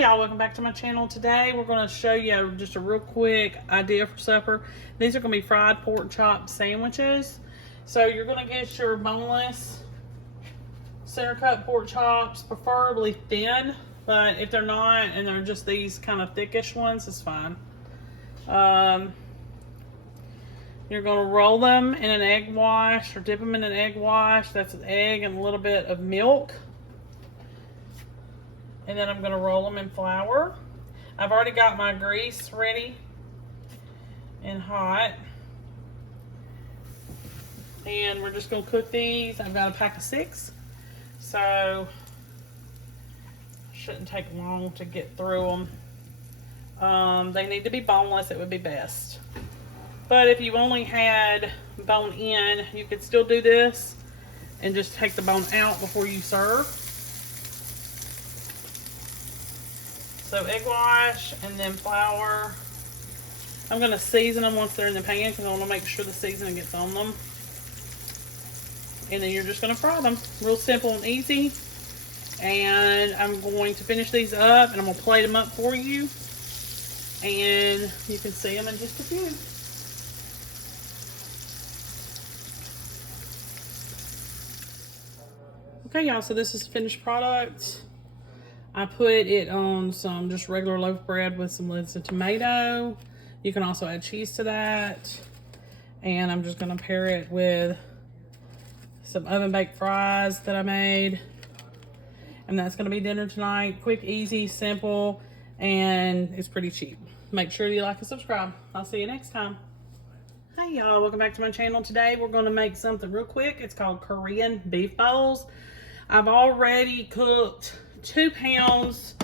Hey y'all, welcome back to my channel. Today we're going to show you just a real quick idea for supper. These are going to be fried pork chop sandwiches. So you're going to get your boneless center cut pork chops, preferably thin, but if they're not and they're just these kind of thickish ones, it's fine. You're going to roll them in an egg wash or dip them in an egg wash. That's an egg and a little bit of milk. And then I'm going to roll them in flour. I've already got my grease ready and hot. And we're just going to cook these. I've got a pack of 6. So, shouldn't take long to get through them. They need to be boneless. It would be best. But if you only had bone in, you could still do this and just take the bone out before you serve. So egg wash and then flour. I'm going to season them once they're in the pan because I want to make sure the seasoning gets on them. And then you're just going to fry them. Real simple and easy. And I'm going to finish these up and I'm going to plate them up for you. And you can see them in just a few. Okay, y'all, so this is the finished product. I put it on some just regular loaf bread with some lids of tomato. You can also add cheese to that. And I'm just going to pair it with some oven baked fries that I made. And that's going to be dinner tonight. Quick, easy, simple, and it's pretty cheap. Make sure you like and subscribe. I'll see you next time. Hey y'all, welcome back to my channel. Today we're going to make something real quick. It's called Korean beef bowls. I've already cooked 2 pounds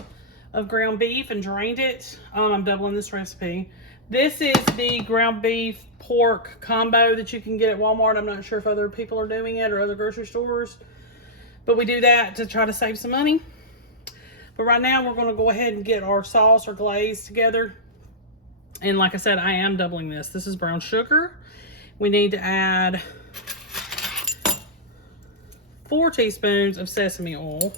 of ground beef and drained it. I'm doubling this recipe. This is the ground beef pork combo that you can get at Walmart. I'm not sure if other people are doing it or other grocery stores, but we do that to try to save some money. But right now we're going to go ahead and get our sauce or glaze together. And like I said, I am doubling this. This is brown sugar. We need to add 4 teaspoons of sesame oil.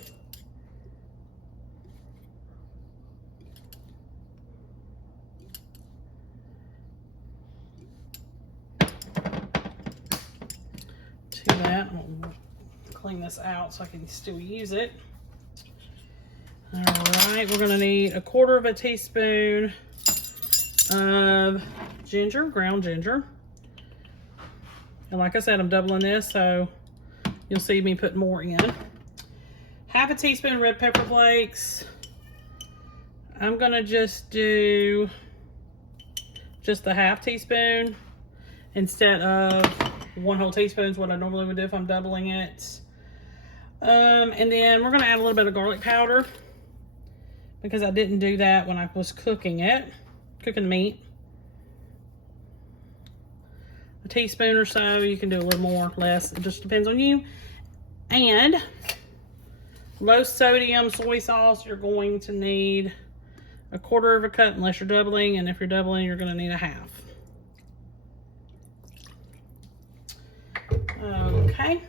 To that, I'll clean this out so I can still use it. All right, we're gonna need 1/4 teaspoon of ginger, ground ginger. And like I said, I'm doubling this, so you'll see me put more in. 1/2 teaspoon red pepper flakes. I'm gonna just do just the 1/2 teaspoon instead of 1 whole teaspoon is what I normally would do if I'm doubling it. And then we're gonna add a little bit of garlic powder because I didn't do that when I was cooking the meat. A teaspoon or so. You can do a little more, less. It just depends on you. And low sodium soy sauce, you're going to need 1/4 cup unless you're doubling. And if you're doubling, you're going to need 1/2. Okay.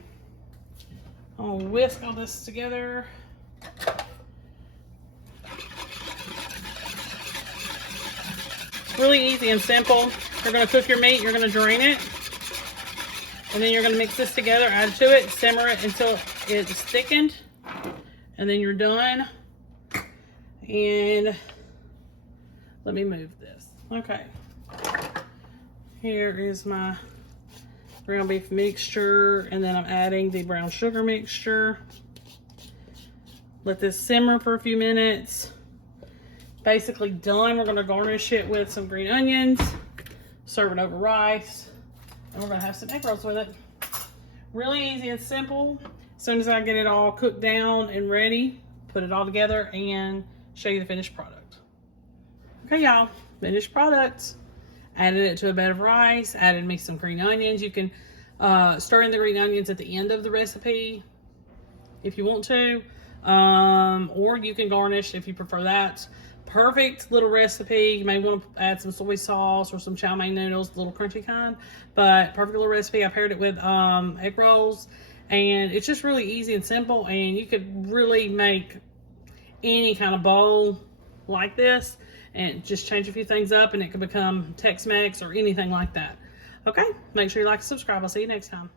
I'll whisk all this together. Really easy and simple. You're going to cook your meat, you're going to drain it, and then you're going to mix this together, add to it, simmer it until it's thickened, and then you're done. And let me move this. Okay. Here is my ground beef mixture, and then I'm adding the brown sugar mixture. Let this simmer for a few minutes. Basically done. We're going to garnish it with some green onions, serve it over rice, and we're going to have some egg rolls with it. Really easy and simple. As soon as I get it all cooked down and ready, put it all together and show you the finished product. Okay, y'all, finished product. Added it to a bed of rice, added me some green onions. You can stir in the green onions at the end of the recipe if you want to, or you can garnish if you prefer that. Perfect little recipe. You may want to add some soy sauce or some chow mein noodles, the little crunchy kind, but perfect little recipe. I paired it with egg rolls, and it's just really easy and simple, and you could really make any kind of bowl like this and just change a few things up and it can become Tex-Mex or anything like that. Okay, make sure you like and subscribe. I'll see you next time.